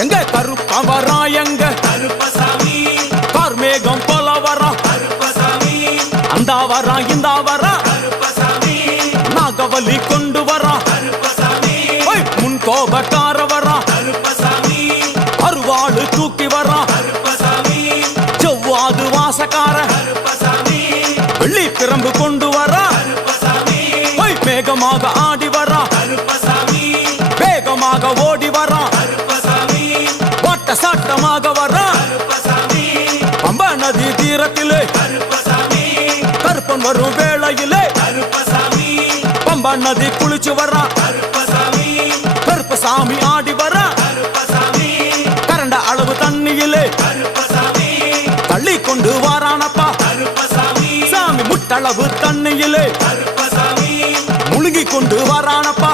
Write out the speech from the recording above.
எங்க கருப்ப வரா எங்க கருப்பசாமி கார்மேகம் போல வரா கருப்பசாமி அந்த வரா இந்த வரா கருப்பசாமி நாகவலி கொண்டு வரா கருப்பசாமி முன் கோபக்கார வரா கருப்பசாமி அருவாடு தூக்கி வரா கருப்பசாமி செவ்வாது வாசக்கார கருப்பசாமி வெள்ளி பிரம்பு கொண்டு வரா கருப்பசாமி மேகமாக ஆடி வரா கருப்பசாமி வேகமாக ஓடி வரா கருப்பசாமி வாட்ட சாட்டமாக வரா கருப்பசாமி பம்பா நதி தீரத்திலே கருப்பசாமி கருப்பன் வரும் வேளையிலே கருப்பசாமி பம்பா நதி குளிச்சு வரா கருப்பசாமி கருப்பசாமி ஆடி வரா கருப்பசாமி கரண்ட அளவு தண்ணியிலே கருப்பசாமி தள்ளி கொண்டு வாரானப்பா கருப்பசாமி சாமி முட்டளவு தண்ணியிலே கருப்பசாமி முழுங்கி கொண்டு வாரானப்பா